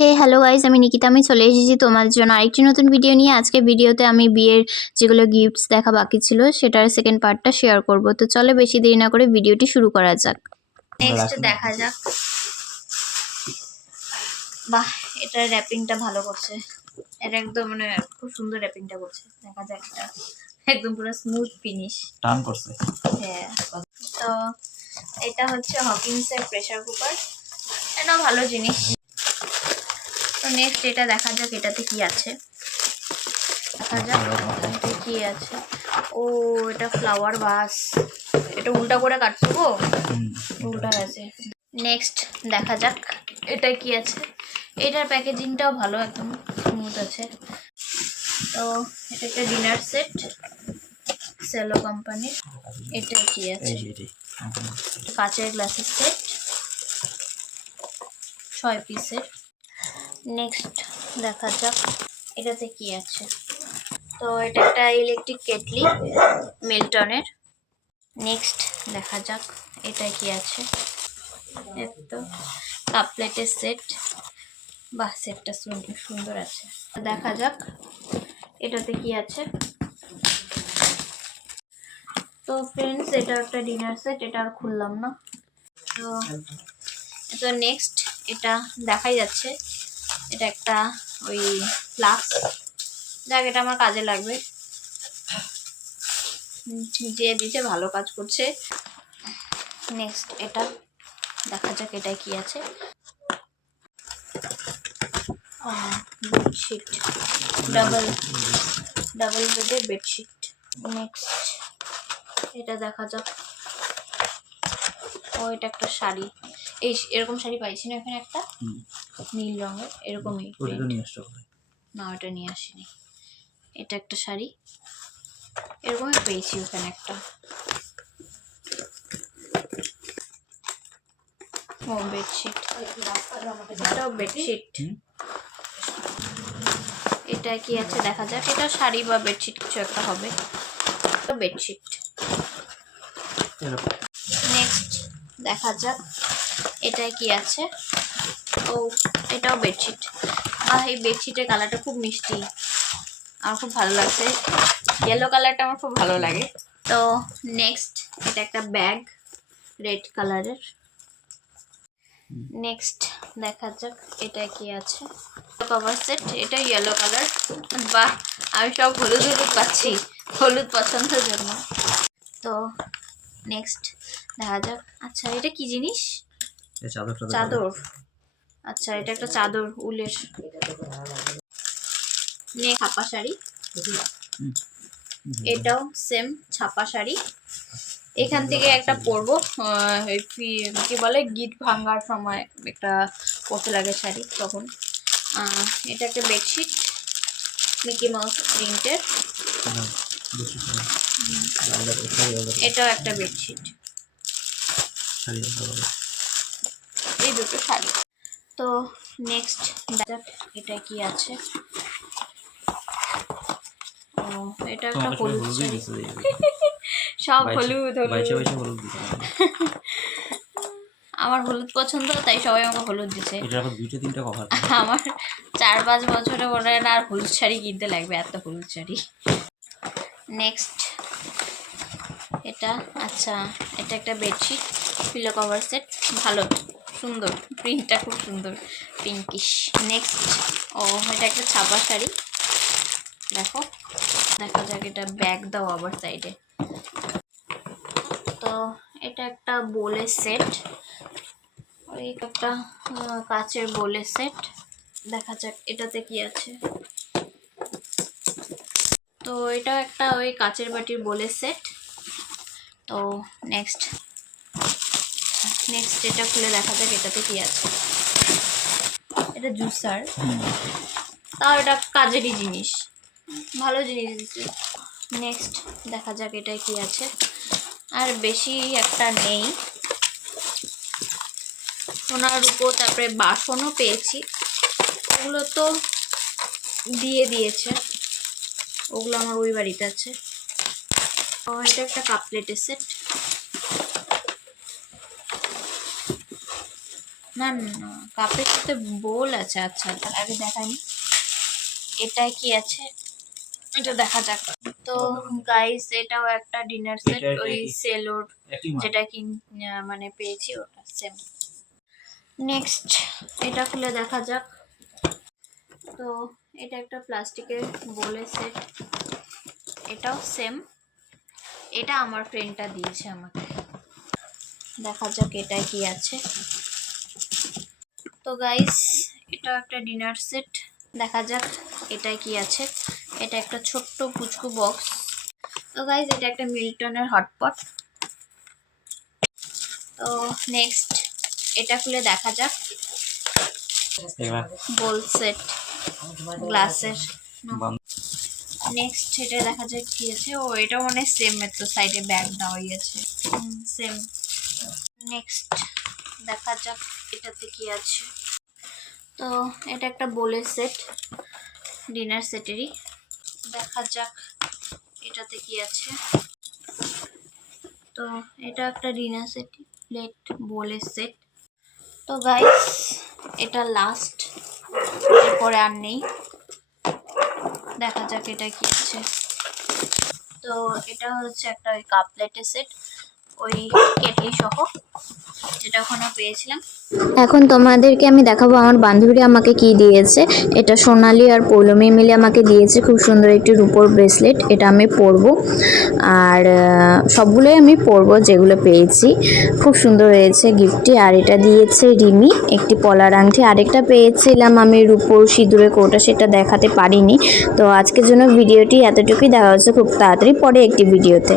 হে hello guys, আমি নিকিতা। আমি চলে এসেছি তোমাদের জন্য আরেকটি নতুন ভিডিও নিয়ে। আজকে ভিডিওতে আমি বিয়ের যেগুলো গিফটস দেখা বাকি ছিল সেটার সেকেন্ড পার্টটা শেয়ার করব। তো চলো বেশি দেরি না করে ভিডিওটি শুরু করা যাক। নেক্সট দেখা যাক। বাহ, এটার র্যাপিংটা ভালো করছে। এটা একদম মানে খুব সুন্দর র্যাপিংটা করছে। দেখা যাক, এটা একদম পুরো স্মুথ ফিনিশ টান করছে। হ্যাঁ, তো এটা হচ্ছে হকিংসের প্রেসার কুকার। এটাও ভালো জিনিস। তো নেক্সট এটা দেখা যাক এটাতে কি আছে। দেখা যাক এটাতে কি আছে। ও, এটা ফ্লাওয়ার ভাস। এটা উল্টা করে কাটছো গো, উল্টা আছে। নেক্সট দেখা যাক এটা কি আছে। এটার প্যাকেজিংটাও ভালো, একদম স্মুথ আছে। তো এটা একটা ডিনার সেট, সেলো কোম্পানির। এটা কি আছে? কাঁচের গ্লাসের সেট 6 পিসের। নেক্সট দেখা যাক এটাতে কি আছে। তো এটা একটা ইলেকট্রিক কেটলি মিল্টনের। নেক্সট দেখা যাক এটা কি আছে। তো কাপ প্লেটের সেট। বাহ, সেটটা সুন্দর আছে। দেখা যাক এটাতে কি আছে। তো ফ্রেন্ডস, এটা একটা ডিনার সেট, এটা আর খুললাম না। তো নেক্সট এটা দেখাই যাচ্ছে। এটা একটা ওই ফ্লাক্স, যাক এটা আমার কাজে লাগবে। দিয়ে দিতে ভালো কাজ করছে। নেক্সট এটা দেখা যাক এটা কি আছে। বেডশিট, ডাবল বেডের বেডশিট। নেক্সট এটা দেখা যাক। ও, এটা একটা শাড়ি। এরকম শাড়ি পাইছি না এখানে, একটা নীল রঙের এরকমই। না, ওটা নিয়ে আসিনি। এটা একটা শাড়ি এরকমই পেয়েছি ওখানে একটা। ও, বেডশিট। এটাও বেডশিট। এটা কি আছে দেখা যাক। এটা শাড়ি বা বেডশিট কিছু একটা হবে। বেডশিট। নেক্সট দেখা যাক এটা কি আছে। ও, এটাও বেডশিট। এই বেডশিটের কালারটা খুব মিষ্টি, আমার খুব ভালো লাগছে। ইয়েলো কালারটা আমার খুব ভালো লাগে। তো নেক্সট এটা একটা ব্যাগ, রেড কালারের। নেক্সট দেখা যাক এটা কি আছে। কভার সেট, এটা ইয়েলো কালার। বাহ, আমি সব হলুদ হলুদ পাচ্ছি, হলুদ পছন্দের জন্য। তো নেক্সট দেখা যাক। আচ্ছা, এটা কি জিনিস? চাদর। আচ্ছা, এটা একটা চাদর উলের। ছাপা শাড়ি। এটাও সেম ছাপা শাড়ি। এখান থেকে একটা পরবো, কি বলে, গিট ভাঙার সময় একটা পরতে লাগে শাড়ি, তখন। এটা একটা বেডশিট, মিকি মাউস প্রিন্টের। এটাও একটা বেডশিট। এই দুটো শাড়ি। তো নেক্সট দেখ এটা কি আছে। ও, এটা একটা হলুদ শাড়ি। সব হলুদ হলুদ। আমার হলুদ পছন্দ, তাই সবাই আমাকে হলুদ দিচ্ছে। আমার 4-5 বছরে মনে হয় না আর হলুদ শাড়ি কিনতে লাগবে, এত হলুদ শাড়ি। নেক্সট এটা, আচ্ছা এটা একটা বেডশিট, পিলো কভার সেট। ভালো, সুন্দর, প্রিন্টটা খুব সুন্দর, পিঙ্কিশ। নেক্সট, ও এটা একটা ছাপা শাড়ি। দেখো, দেখা যাক এটা ব্যাগ দাও আবার সাইডে। তো এটা একটা বোলের সেট, ওই একটা কাচের বোলের সেট। দেখা যাক এটাতে কি আছে। তো এটা একটা ওই কাচের বাটির বোলের সেট। তো নেক্সট এটা খুলে দেখা যাক এটাতে কি আছে। এটা জুসার, তাও এটা কাজেরই জিনিস, ভালো জিনিস দিচ্ছে। নেক্সট দেখা যাক এটা কি আছে। আর বেশি একটা নেই। সোনার উপর, তারপরে বাসনও পেয়েছি, ওগুলো তো দিয়ে দিয়েছে, ওগুলো আমার ওই বাড়িতে আছে। ও, এটা একটা কাপ প্লেটের সেট। না না, কাপের সাথে বোল আছে। আচ্ছা, তার আগে দেখাইনি এটাই কি আছে, এটা দেখা যাক। তো গাইস, এটাও একটা ডিনার সেট, ওই সেলোর যেটা কি মানে পেয়েছি ওটা সেম। নেক্সট এটা খুলে দেখা যাক। তো এটা একটা প্লাস্টিকের বোলের সেট, এটাও সেম। এটা আমার ফ্রেন্ডটা দিয়েছে আমাকে। দেখা যাক এটাই কি আছে। তো গাইস, এটা একটা ডিনার সেট, দেখা যাক এটাই কি আছে। এটা একটা ছোট্ট পুচকু বক্স। তো গাইস, এটা একটা মিল্টনের হটপট। তো নেক্সট এটা খুলে দেখা যাক। বোল সেট গ্লাসের। নেক্সট এটা দেখা যাক কি আছে। ও, এটা মানে সেম, এর তো সাইডে ব্যাগ দেওয়াই আছে, সেম। নেক্সট দেখা যাক এটাতে কি আছে। তো এটা একটা বোলের সেট, ডিনার সেটেরই। দেখা যাক এটাতে কি আছে। তো এটা একটা ডিনার সেট, প্লেট বোলের সেট। তো গাইস, এটা লাস্ট, এরপরে আর নেই। দেখা যাক এটা কি আছে। তো এটা হচ্ছে একটা ওই কাপ প্লেটের সেট, ওই কেটলি সহ, যেটা ওখানে পেয়েছিলাম। এখন তোমাদেরকে আমি দেখাবো আমার বান্ধবীরা আমাকে কি দিয়েছে। এটা সোনালি আর পৌলমি মিলে আমাকে দিয়েছে খুব সুন্দর একটি রূপোর ব্রেসলেট। এটা আমি পরবো, আর সবগুলোই আমি পরবো যেগুলো পেয়েছি। খুব সুন্দর হয়েছে গিফটটি। আর এটা দিয়েছে রিমি একটি পলার আংটি। আরেকটা পেয়েছিলাম আমি রূপোর সিঁদুরের কৌটা, সেটা দেখাতে পারিনি। তো আজকের জন্য ভিডিওটি এতটুকুই। দেখা হচ্ছে খুব তাড়াতাড়ি পরে একটি ভিডিওতে।